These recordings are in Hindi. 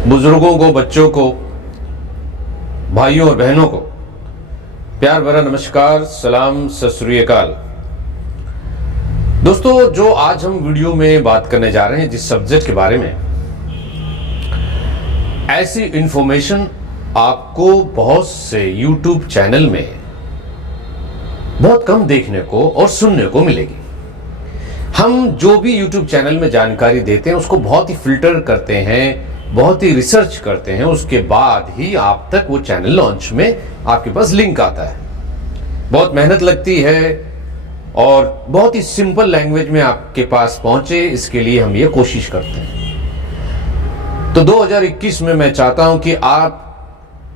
बुजुर्गों को, बच्चों को, भाइयों और बहनों को प्यार भरा नमस्कार, सलाम, सत श्री अकाल। दोस्तों, जो आज हम वीडियो में बात करने जा रहे हैं जिस सब्जेक्ट के बारे में, ऐसी इंफॉर्मेशन आपको बहुत से YouTube चैनल में बहुत कम देखने को और सुनने को मिलेगी। हम जो भी YouTube चैनल में जानकारी देते हैं उसको बहुत ही फिल्टर करते हैं, बहुत ही रिसर्च करते हैं, उसके बाद ही आप तक वो चैनल लॉन्च में आपके पास लिंक आता है। बहुत मेहनत लगती है और बहुत ही सिंपल लैंग्वेज में आपके पास पहुंचे, इसके लिए हम ये कोशिश करते हैं। तो 2021 में मैं चाहता हूं कि आप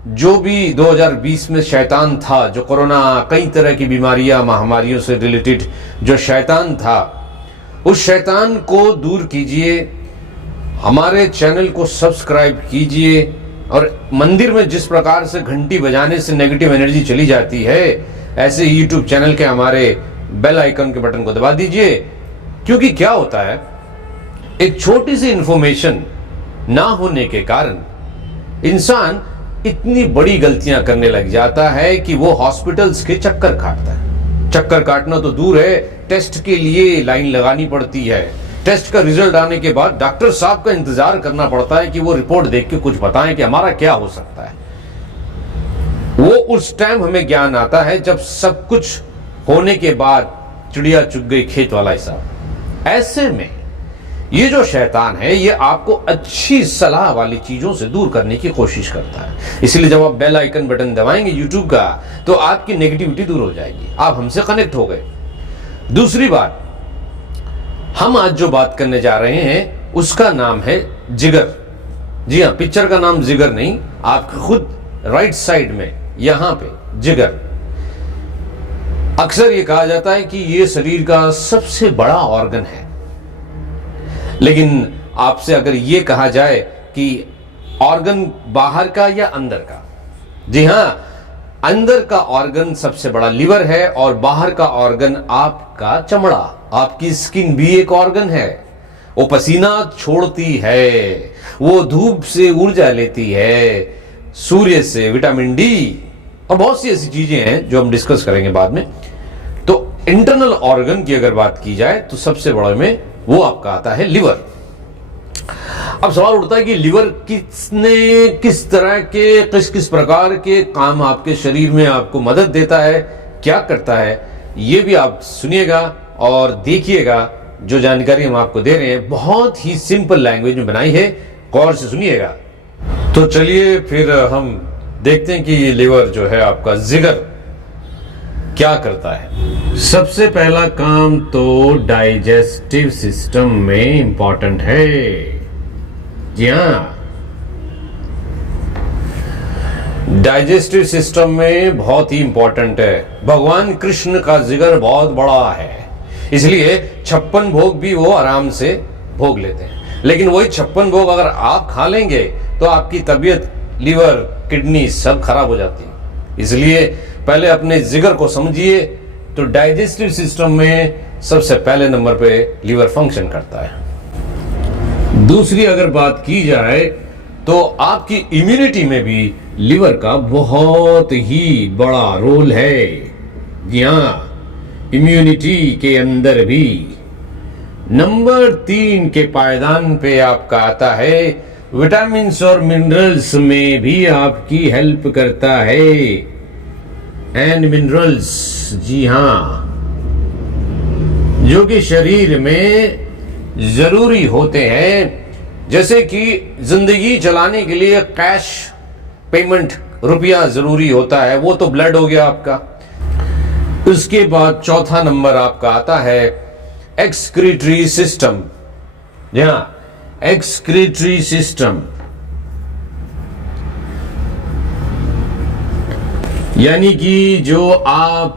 जो भी 2020 में शैतान था, जो कोरोना, कई तरह की बीमारियां, महामारियों से रिलेटेड जो शैतान था, उस शैतान को दूर कीजिए, हमारे चैनल को सब्सक्राइब कीजिए और मंदिर में जिस प्रकार से घंटी बजाने से नेगेटिव एनर्जी चली जाती है, ऐसे ही YouTube चैनल के हमारे बेल आइकन के बटन को दबा दीजिए। क्योंकि क्या होता है, एक छोटी सी इंफॉर्मेशन ना होने के कारण इंसान इतनी बड़ी गलतियां करने लग जाता है कि वो हॉस्पिटल्स के चक्कर काटता है। चक्कर काटना तो दूर है, टेस्ट के लिए लाइन लगानी पड़ती है। टेस्ट का रिजल्ट आने के बाद डॉक्टर साहब का इंतजार करना पड़ता है कि वो रिपोर्ट देख के कुछ बताएं कि हमारा क्या हो सकता है। वो उस टाइम हमें ज्ञान आता है जब सब कुछ होने के बाद चिड़िया चुग गई खेत वाला हिसाब। ऐसे में ये जो शैतान है, ये आपको अच्छी सलाह वाली चीजों से दूर करने की कोशिश करता है। इसलिए जब आप बेल आइकन बटन दबाएंगे YouTube का, तो आपकी नेगेटिविटी दूर हो जाएगी, आप हमसे कनेक्ट हो गए। दूसरी बात, हम आज जो बात करने जा रहे हैं उसका नाम है जिगर। जी हाँ, पिक्चर का नाम जिगर नहीं, आपके खुद राइट साइड में यहां पे जिगर। अक्सर ये कहा जाता है कि ये शरीर का सबसे बड़ा ऑर्गन है, लेकिन आपसे अगर ये कहा जाए कि ऑर्गन बाहर का या अंदर का, जी हां, अंदर का ऑर्गन सबसे बड़ा लिवर है और बाहर का ऑर्गन आपका चमड़ा, आपकी स्किन भी एक ऑर्गन है। वो पसीना छोड़ती है, वो धूप से ऊर्जा लेती है, सूर्य से विटामिन डी और बहुत सी ऐसी चीजें हैं जो हम डिस्कस करेंगे बाद में। तो इंटरनल ऑर्गन की अगर बात की जाए तो सबसे बड़ा में वो आपका आता है लिवर। अब सवाल उठता है कि लिवर किसने किस तरह के किस प्रकार के काम आपके शरीर में आपको मदद देता है, क्या करता है, ये भी आप सुनिएगा और देखिएगा। जो जानकारी हम आपको दे रहे हैं बहुत ही सिंपल लैंग्वेज में बनाई है, गौर से सुनिएगा। तो चलिए फिर हम देखते हैं कि ये लिवर जो है आपका जिगर क्या करता है। सबसे पहला काम तो डाइजेस्टिव सिस्टम में इंपॉर्टेंट है। जी हाँ, डाइजेस्टिव सिस्टम में बहुत ही इंपॉर्टेंट है। भगवान कृष्ण का जिगर बहुत बड़ा है, इसलिए 56 भोग भी वो आराम से भोग लेते हैं। लेकिन वही 56 भोग अगर आप खा लेंगे तो आपकी तबीयत, लिवर, किडनी सब खराब हो जाती है। इसलिए पहले अपने जिगर को समझिए। तो डाइजेस्टिव सिस्टम में सबसे पहले नंबर पे लिवर फंक्शन करता है। दूसरी अगर बात की जाए तो आपकी इम्यूनिटी में भी लिवर का बहुत ही बड़ा रोल है। जी हाँ, इम्यूनिटी के अंदर भी नंबर 3 के पायदान पे आपका आता है विटामिन्स और मिनरल्स में भी आपकी हेल्प करता है। एंड मिनरल्स, जी हां, जो कि शरीर में जरूरी होते हैं, जैसे कि जिंदगी चलाने के लिए कैश पेमेंट, रुपया जरूरी होता है, वो तो ब्लड हो गया आपका। उसके बाद चौथा नंबर आपका आता है एक्सक्रीटरी सिस्टम। जी हां, एक्सक्रीटरी सिस्टम, यानी कि जो आप,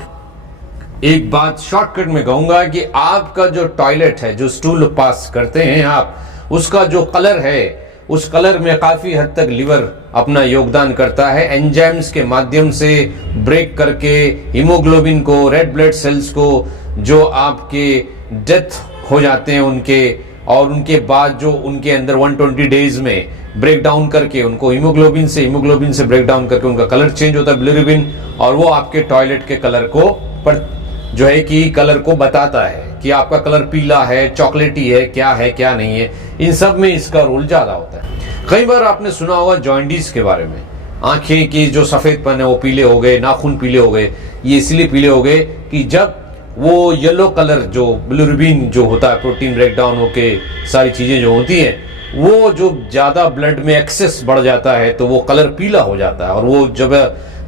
एक बात शॉर्टकट में कहूंगा कि आपका जो टॉयलेट है, जो स्टूल पास करते हैं आप, उसका जो कलर है, उस कलर में काफी हद तक लिवर अपना योगदान करता है। एंजाइम्स के माध्यम से ब्रेक करके हीमोग्लोबिन को, रेड ब्लड सेल्स को, जो आपके डेथ हो जाते हैं उनके, और उनके बाद जो उनके अंदर 120 डेज में ब्रेक डाउन करके उनको हीमोग्लोबिन से ब्रेक डाउन करके उनका कलर चेंज होता है बिलिरुबिन, और वो आपके टॉयलेट के कलर को जो है कि कलर को बताता है कि आपका कलर पीला है, चॉकलेटी है, क्या नहीं है। इन सब में इसका रोल ज्यादा होता है। कई बार आपने सुना होगा जॉइंडिस के बारे में, आंखें की जो सफेदपन है वो पीले हो गए, नाखून पीले हो गए। ये इसलिए पीले हो गए कि जब वो येलो कलर जो बिलिरुबिन जो होता है, प्रोटीन ब्रेक डाउन होके सारी चीजें जो होती हैं, वो जो ज्यादा ब्लड में एक्सेस बढ़ जाता है तो वो कलर पीला हो जाता है। और वो जब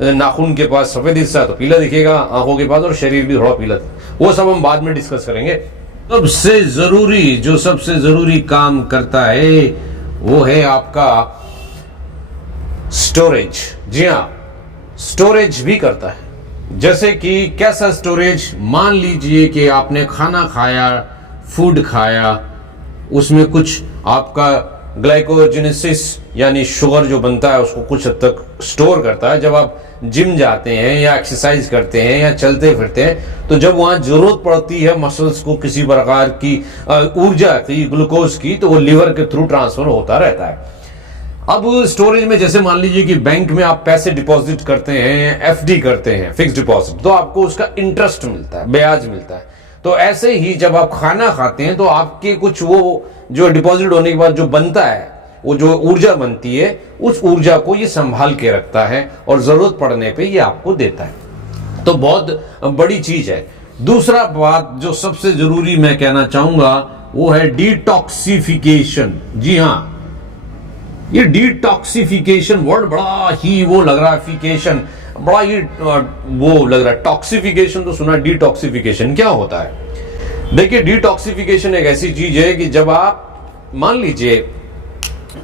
नाखून के पास सफेद हिस्सा तो पीला दिखेगा, आंखों के पास, और शरीर भी थोड़ा पीला। वो सब हम बाद में डिस्कस करेंगे। सबसे जरूरी काम करता है वो है आपका स्टोरेज। जी हाँ, स्टोरेज भी करता है। जैसे कि कैसा स्टोरेज? मान लीजिए कि आपने खाना खाया, फूड खाया, उसमें कुछ आपका ग्लाइकोजेनेसिस यानी शुगर जो बनता है उसको कुछ हद तक स्टोर करता है। जब आप जिम जाते हैं या एक्सरसाइज करते हैं या चलते फिरते हैं तो जब वहां जरूरत पड़ती है मसल्स को किसी प्रकार की ऊर्जा की, ग्लूकोज की, तो वो लिवर के थ्रू ट्रांसफर होता रहता है। अब स्टोरेज में जैसे मान लीजिए कि बैंक में आप पैसे डिपॉजिट करते हैं, एफडी करते हैं, फिक्स डिपॉजिट, तो आपको उसका इंटरेस्ट मिलता है, ब्याज मिलता है। तो ऐसे ही जब आप खाना खाते हैं तो आपके कुछ वो जो डिपॉजिट होने के बाद जो बनता है, वो जो ऊर्जा बनती है, उस ऊर्जा को ये संभाल के रखता है और जरूरत पड़ने पे ये आपको देता है। तो बहुत बड़ी चीज है। दूसरा बात जो सबसे जरूरी मैं कहना चाहूंगा वो है डिटॉक्सिफिकेशन। जी हाँ, ये डिटॉक्सिफिकेशन वर्ड बड़ा ही वो लग रहा है, फिकेशन बड़ा ही वो लग रहा है। टॉक्सिफिकेशन तो सुना, डिटॉक्सिफिकेशन क्या होता है? देखिए, डिटॉक्सिफिकेशन एक ऐसी चीज है कि जब आप मान लीजिए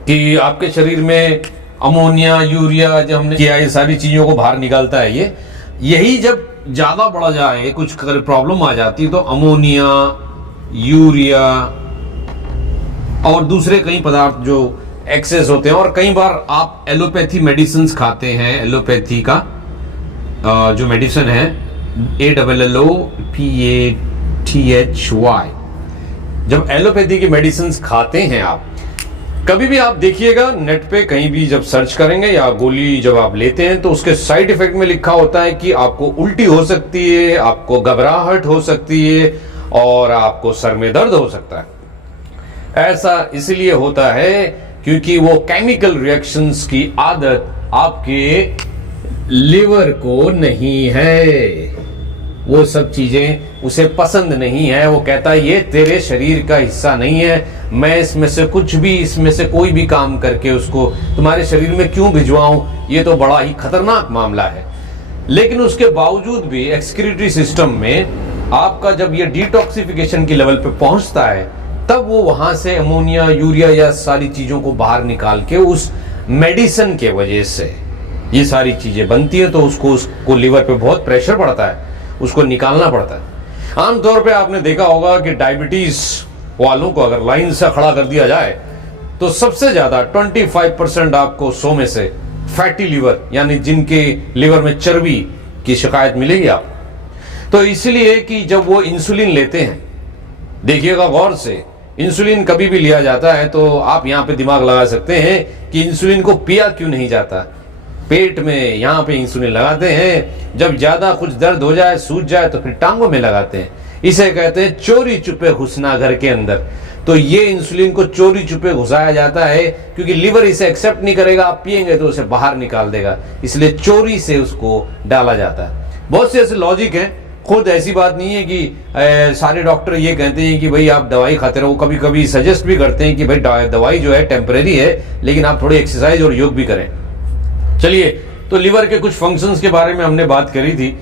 कि आपके शरीर में अमोनिया, यूरिया जो हमने किया, ये सारी चीजों को बाहर निकालता है। यही जब ज्यादा बढ़ जाए, कुछ प्रॉब्लम आ जाती है, तो अमोनिया, यूरिया और दूसरे कई पदार्थ जो एक्सेस होते हैं, और कई बार आप एलोपैथी मेडिसिन खाते हैं। एलोपैथी का जो मेडिसिन है ALLOPATHY, जब एलोपैथी की मेडिसिन खाते हैं आप, कभी भी आप देखिएगा नेट पे कहीं भी जब सर्च करेंगे या गोली जब आप लेते हैं तो उसके साइड इफेक्ट में लिखा होता है कि आपको उल्टी हो सकती है, आपको घबराहट हो सकती है और आपको सर में दर्द हो सकता है। ऐसा इसलिए होता है क्योंकि वो केमिकल रिएक्शंस की आदत आपके लिवर को नहीं है, वो सब चीजें उसे पसंद नहीं है। वो कहता है ये तेरे शरीर का हिस्सा नहीं है, मैं इसमें से कुछ भी, इसमें से कोई भी काम करके उसको तुम्हारे शरीर में क्यों भिजवाऊं, ये तो बड़ा ही खतरनाक मामला है। लेकिन उसके बावजूद भी एक्सक्रीटरी सिस्टम में आपका जब ये डिटॉक्सिफिकेशन की लेवल पे पहुंचता है, तब वो वहां से अमोनिया, यूरिया या सारी चीजों को बाहर निकाल के उस मेडिसिन के वजह से ये सारी चीजें बनती है, तो उसको लिवर पे बहुत प्रेशर पड़ता है, उसको निकालना पड़ता है। आमतौर पे आपने देखा होगा कि डायबिटीज वालों को अगर लाइन से खड़ा कर दिया जाए तो सबसे ज्यादा 25% आपको 100 में से फैटी लिवर यानी जिनके लिवर में चर्बी की शिकायत मिलेगी आप। तो इसलिए कि जब वो इंसुलिन लेते हैं, देखिएगा गौर से, इंसुलिन कभी भी लिया जाता है तो आप यहां पे दिमाग लगा सकते हैं कि इंसुलिन को पिया क्यों नहीं जाता। पेट में यहां पे इंसुलिन लगाते हैं, जब ज्यादा कुछ दर्द हो जाए, सूज जाए तो फिर टांगों में लगाते हैं। इसे कहते हैं चोरी चुपे घुसना घर के अंदर। तो ये इंसुलिन को चोरी चुपे घुसाया जाता है क्योंकि लिवर इसे एक्सेप्ट नहीं करेगा, आप पिएंगे तो उसे बाहर निकाल देगा, इसलिए चोरी से उसको डाला जाता है। बहुत से ऐसे लॉजिक हैं, खुद ऐसी बात नहीं है कि सारे डॉक्टर ये कहते हैं कि भाई आप दवाई खाते रहो। कभी कभी सजेस्ट भी करते हैं कि भाई दवाई जो है टेम्परेरी है, लेकिन आप थोड़ी एक्सरसाइज और योग भी करें। चलिए, तो लिवर के कुछ फंक्शंस के बारे में हमने बात करी थी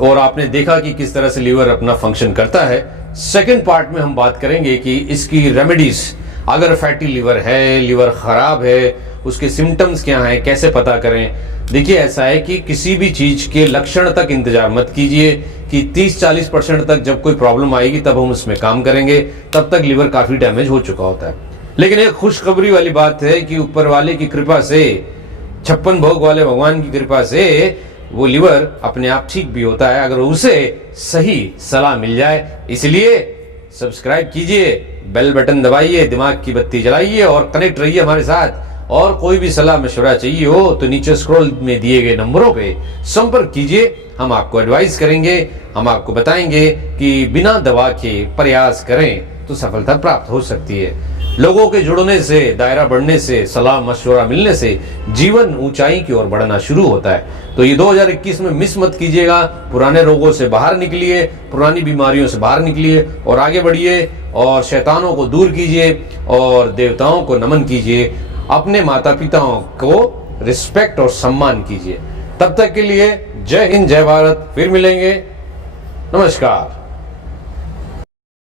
और आपने देखा कि किस तरह से लिवर अपना फंक्शन करता है। सेकंड पार्ट में हम बात करेंगे कि इसकी रेमेडीज, अगर फैटी लिवर है, लिवर खराब है, उसके सिम्टम्स क्या हैं, कैसे पता करें। देखिए, ऐसा है कि किसी भी चीज के लक्षण तक इंतजार मत कीजिए कि 30-40% तक जब कोई प्रॉब्लम आएगी तब हम उसमें काम करेंगे, तब तक लिवर काफी डैमेज हो चुका होता है। लेकिन एक खुशखबरी वाली बात है कि ऊपर वाले की कृपा से, 56 भोग वाले भगवान की कृपा से वो लिवर अपने आप ठीक भी होता है, अगर उसे सही सलाह मिल जाए। इसलिए सब्सक्राइब कीजिए, बेल बटन दबाइए, दिमाग की बत्ती जलाइए और कनेक्ट रहिए हमारे साथ। और कोई भी सलाह मशवरा चाहिए हो तो नीचे स्क्रॉल में दिए गए नंबरों पे संपर्क कीजिए। हम आपको एडवाइस करेंगे, हम आपको बताएंगे कि बिना दवा के प्रयास करें तो सफलता प्राप्त हो सकती है। लोगों के जुड़ने से, दायरा बढ़ने से, सलाह मशवरा मिलने से जीवन ऊंचाई की ओर बढ़ना शुरू होता है। तो ये 2021 में मिस मत कीजिएगा। पुराने रोगों से बाहर निकलिए, पुरानी बीमारियों से बाहर निकलिए और आगे बढ़िए और शैतानों को दूर कीजिए और देवताओं को नमन कीजिए। अपने माता पिताओं को रिस्पेक्ट और सम्मान कीजिए। तब तक के लिए जय हिंद, जय भारत। फिर मिलेंगे। नमस्कार।